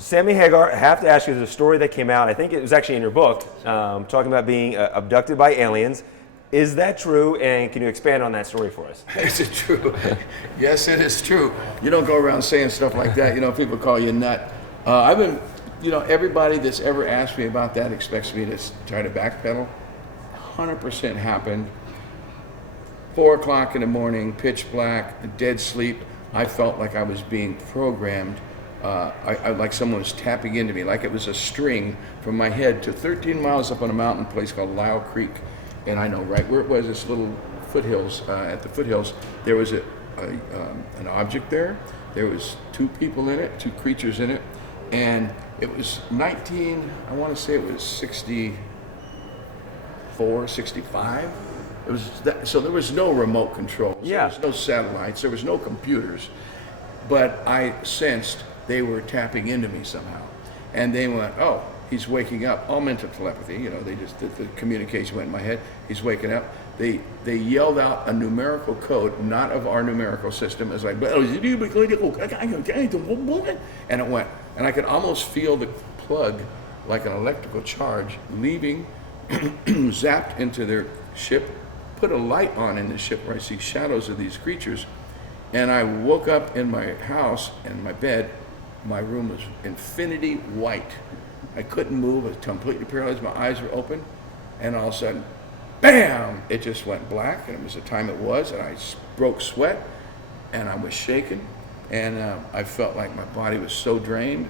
Sammy Hagar, I have to ask you, there's a story that came out, I think it was actually in your book, talking about being abducted by aliens. Is that true, and can you expand on that story for us? Is it true? Yes, it is true. You don't go around saying stuff like that. You know, people call you nut. I've been, you know, everybody that's ever asked me about that expects me to try to backpedal. 100% happened. 4 o'clock in the morning, pitch black, dead sleep. I felt like I was being programmed. I like someone was tapping into me, like it was a string from my head to 13 miles up on a mountain place called Lyle Creek. And I know right where it was, this little foothills. At the foothills, there was an object there. There was 2 people in it, 2 creatures in it. And it was I want to say it was 64, 65. It was so there was no remote controls. Yeah. There was no satellites. There was no computers. But I sensed they were tapping into me somehow. And they went, oh, he's waking up. All mental telepathy, you know, the communication went in my head. He's waking up. They yelled out a numerical code, not of our numerical system. It's like, and it went. And I could almost feel the plug, like an electrical charge, leaving, zapped into their ship, put a light on in the ship where I see shadows of these creatures. And I woke up in my house, in my bed. My room was infinity white. I couldn't move. I was completely paralyzed. My eyes were open. And all of a sudden, bam! It just went black. And it was the time it was. And I broke sweat. And I was shaking. And I felt like my body was so drained.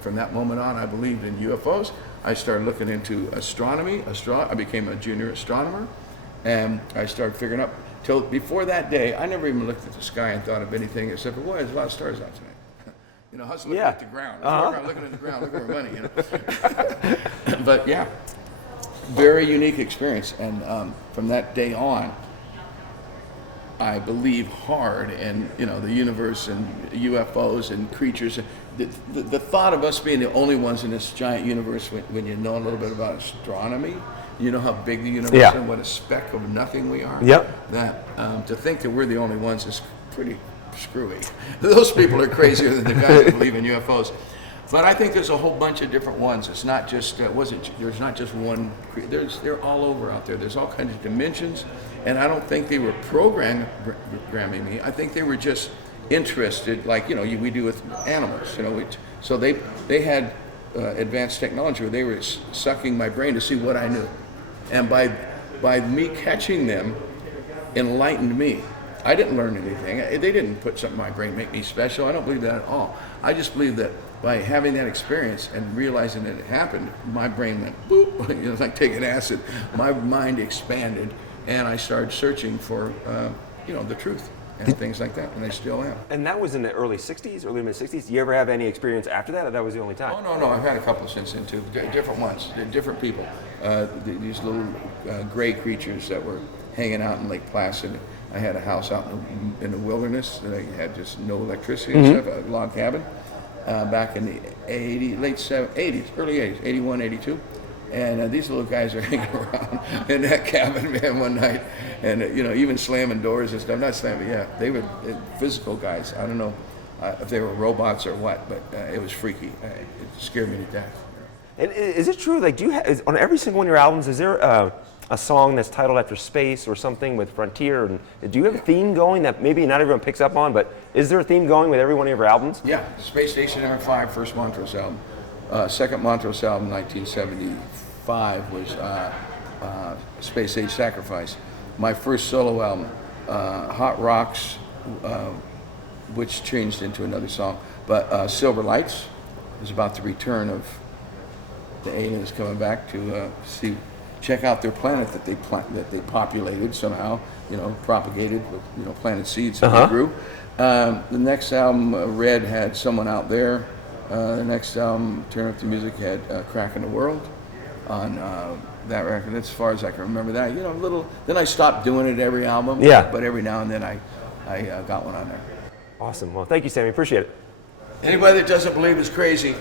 From that moment on, I believed in UFOs. I started looking into astronomy. I became a junior astronomer. And I started figuring out. Till before that day, I never even looked at the sky and thought of anything except for, boy, there's a lot of stars out tonight. You know, how's looking at the ground? Looking at the ground, looking for money, you know. But yeah, very unique experience. And from that day on, I believe hard in, you know, the universe and UFOs and creatures. The thought of us being the only ones in this giant universe, when you know a little bit about astronomy, you know how big the universe is and what a speck of nothing we are. Yep. That to think that we're the only ones is pretty screwy. Those people are crazier than the guys that believe in UFOs. But I think there's a whole bunch of different ones. It's not just there's not just one. They're all over out there. There's all kinds of dimensions, and I don't think they were programming me. I think they were just interested, like, you know, we do with animals. You know, so they had advanced technology where they were sucking my brain to see what I knew. And by me catching them, enlightened me. I didn't learn anything. They didn't put something in my brain, make me special. I don't believe that at all. I just believe that by having that experience and realizing that it happened, my brain went boop. You know, it's like taking acid. My mind expanded, and I started searching for, you know, the truth and things like that, and I still am. And that was in the early 60s, early mid-60s. Do you ever have any experience after that, or that was the only time? Oh, no, I've had a couple since then, too. Different ones, different people. These little gray creatures that were hanging out in Lake Placid. I had a house out in the wilderness that I had just no electricity and stuff, a log cabin, back in the early 80s, 81, 82. And these little guys are hanging around in that cabin, man, one night. And, you know, even slamming doors and stuff. Not slamming, yeah. They were physical guys. I don't know if they were robots or what, but it was freaky. It scared me to death. And is it true, like, on every single one of your albums, is there a song that's titled after space or something with Frontier? And do you have a theme going that maybe not everyone picks up on, but is there a theme going with every one of your albums? Yeah, Space Station #5, first Montrose album. Second Montrose album, 1975, was Space Age Sacrifice. My first solo album, Hot Rocks, which changed into another song, but Silver Lights is about the return of the aliens coming back to check out their planet that they populated somehow, you know, propagated with, you know, planted seeds that they grew. The next album, Red, had Someone Out There. The next album, Turn Up the Music, had Crack in the World on that record. As far as I can remember that, you know, then I stopped doing it every album. Yeah. But every now and then I got one on there. Awesome. Well, thank you, Sammy. Appreciate it. Anybody that doesn't believe is crazy.